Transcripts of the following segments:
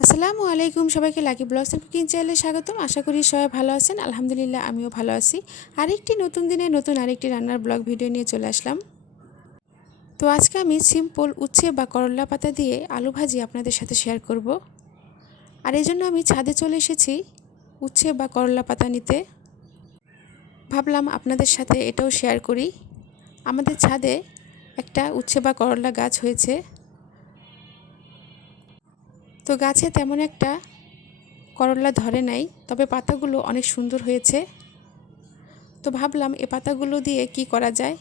আসসালামু আলাইকুম সবাইকে লাকি ব্লগস অ্যান্ড কুকিং চ্যানেলে স্বাগতম। আশা করি সবাই ভালো আছেন। আলহামদুলিল্লাহ, আমিও ভালো আছি। আরেকটি নতুন দিনে নতুন আরেকটি রান্নার ব্লগ ভিডিও নিয়ে চলে আসলাম। তো আজকে আমি সিম্পল উচ্ছে বা করলা পাতা দিয়ে আলু ভাজি আপনাদের সাথে শেয়ার করব। আর এই জন্য আমি ছাদে চলে এসেছি উচ্ছে বা করলা পাতা নিতে। ভাবলাম আপনাদের সাথে এটাও শেয়ার করি। আমাদের ছাদে একটা উচ্ছে বা করলা গাছ হয়েছে। তো গাছে তেমন একটা করলা ধরে নাই, তবে পাতাগুলো অনেক সুন্দর হয়েছে। তো ভাবলাম এ পাতাগুলো দিয়ে কি করা যায়?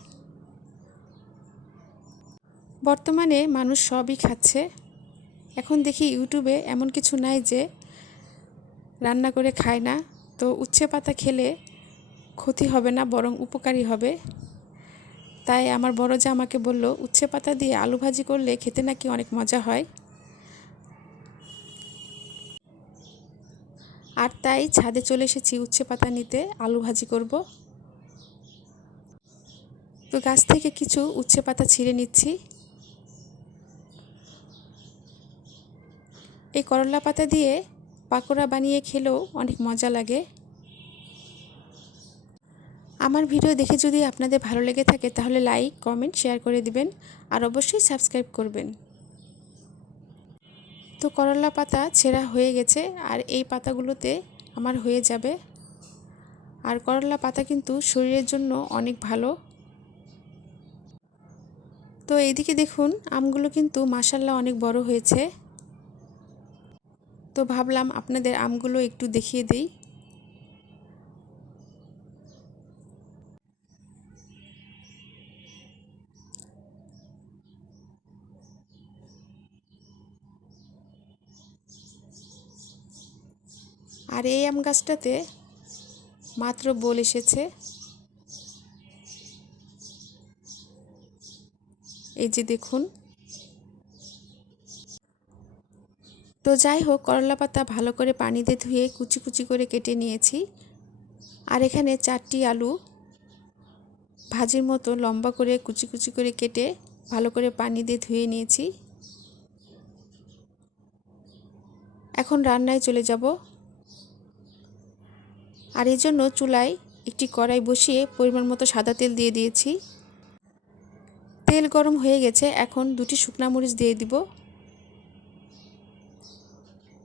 বর্তমানে মানুষ সবই খাচ্ছে। এখন দেখি ইউটিউবে এমন কিছু নাই যে রান্না করে খায় না। তো উচ্ছে পাতা খেলে ক্ষতি হবে না, বরং উপকারী হবে। তাই আমার বড় যা আমাকে বলল, উচ্ছে পাতা দিয়ে আলু ভাজি করলে খেতে নাকি অনেক মজা হয়? আর তাই ছাদে চলে এসেছি উচ্ছে পাতা নিতে, আলু ভাজি করব। তো গাছ থেকে কিছু উচ্ছে পাতা ছিঁড়ে নিচ্ছি। এই করলা পাতা দিয়ে পাকোড়া বানিয়ে খেলেও অনেক মজা লাগে। আমার ভিডিও দেখে যদি আপনাদের ভালো লেগে থাকে তাহলে লাইক, কমেন্ট, শেয়ার করে দিবেন। আর অবশ্যই সাবস্ক্রাইব করবেন। তো করলা পাতা ছেঁড়া হয়ে গেছে আর এই পাতাগুলোতে আমার হয়ে যাবে। আর করলা পাতা কিন্তু শরীরের জন্য অনেক ভালো। তো এইদিকে দেখুন, আমগুলো কিন্তু মাসাল্লাহ অনেক বড় হয়েছে। তো ভাবলাম আপনাদের আমগুলো একটু দেখিয়ে দিই। আর এই আম গাছটাতে মাত্র বল এসেছে। এই যে দেখুন। তো যাই হোক, করলা পাতা ভালো করে পানি দিয়ে ধুয়ে কুচি কুচি করে কেটে নিয়েছি। আর এখানে চারটি আলু ভাজির মতো লম্বা করে কুচি কুচি করে কেটে ভালো করে পানি দিয়ে ধুয়ে নিয়েছি। এখন রান্নায় চলে যাব। আর এই জন্য চুলায় একটি কড়াই বসিয়ে পরিমাণ মতো সাদা তেল দিয়ে দিয়েছি। তেল গরম হয়ে গেছে, এখন দুটি শুকনা মরিচ দিয়ে দিব।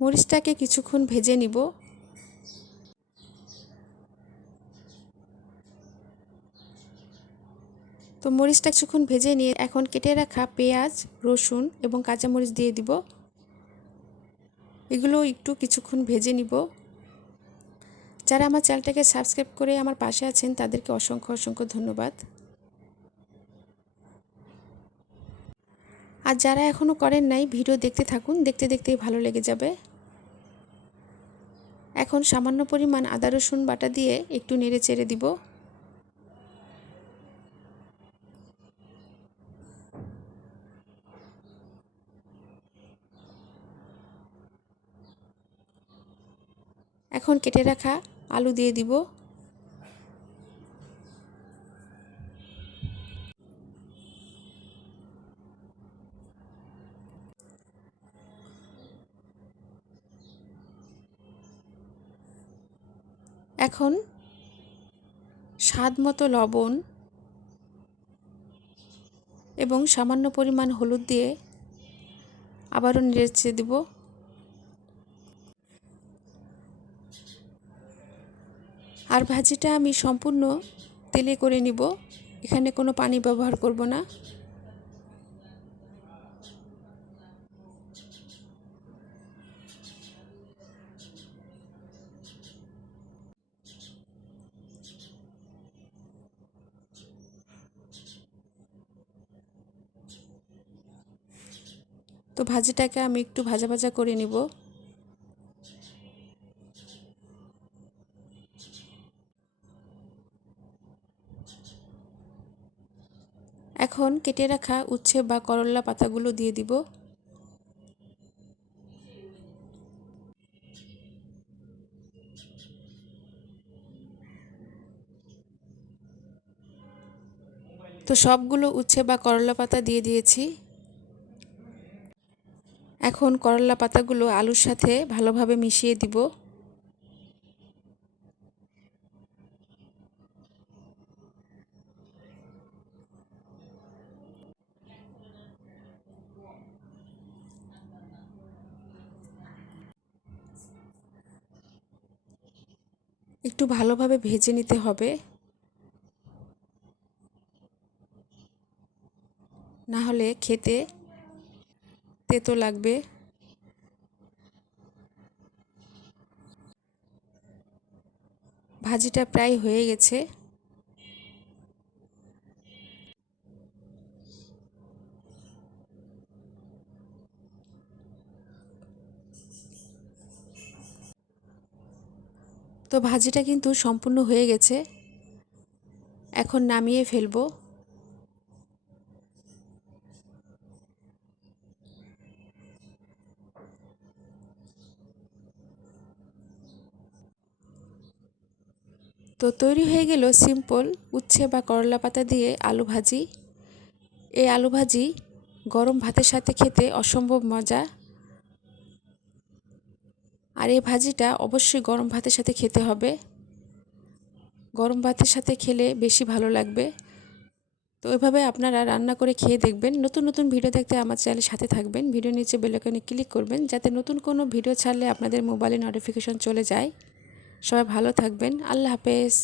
মরিচটাকে কিছুক্ষণ ভেজে নিব। তো মরিচটা কিছুক্ষণ ভেজে নিয়ে এখন কেটে রাখা পেঁয়াজ, রসুন এবং কাঁচামরিচ দিয়ে দিব। এগুলো একটু কিছুক্ষণ ভেজে নিব। যারা আমার চ্যানেলটাকে সাবস্ক্রাইব করে আমার পাশে আছেন, তাদেরকে অসংখ্য অসংখ্য ধন্যবাদ। আর যারা এখনও করেন নাই, ভিডিও দেখতে থাকুন, দেখতে দেখতেই ভালো লেগে যাবে। এখন সামান্য পরিমাণ আদা, রসুন বাটা দিয়ে একটু নেড়ে চেড়ে দিব। এখন কেটে রাখা আলু দিয়ে দিব। এখন স্বাদ মতো লবণ এবং সামান্য পরিমাণ হলুদ দিয়ে আবারও নেড়ে দেব। আর ভাজিটা আমি সম্পূর্ণ তেলে করে নিব। এখানে কোনো পানি ব্যবহার করব না। তো ভাজিটাকে আমি একটু ভাজা ভাজা করে নিব। এখন কেটে রাখা উচ্ছে বা করল্লা পাতাগুলো দিয়ে দিব। তো সবগুলো উচ্ছে বা করলা পাতা দিয়ে দিয়েছি। এখন করলা পাতাগুলো আলুর সাথে ভালোভাবে মিশিয়ে দিব। একটু ভালোভাবে ভেজে নিতে হবে। না হলে খেতে তেতো লাগবে। ভাজিটা প্রায় হয়ে গেছে। তো ভাজিটা কিন্তু সম্পূর্ণ হয়ে গেছে। এখন নামিয়ে ফেলব। তো তৈরি হয়ে গেল সিম্পল উচ্ছে বা করলা পাতা দিয়ে আলু ভাজি। এই আলু ভাজি গরম ভাতের সাথে খেতে অসম্ভব মজা। আর এই ভাজিটা অবশ্যই গরম ভাতের সাথে খেতে হবে। গরম ভাতের সাথে খেলে বেশি ভালো লাগবে। তো ওইভাবে আপনারা রান্না করে খেয়ে দেখবেন। নতুন নতুন ভিডিও দেখতে আমার চ্যানেলের সাথে থাকবেন। ভিডিও নিচে বেলাকনে ক্লিক করবেন যাতে নতুন কোনো ভিডিও ছাড়লে আপনাদের মোবাইলে নোটিফিকেশন চলে যায়। সবাই ভালো থাকবেন। আল্লাহ হাফেজ।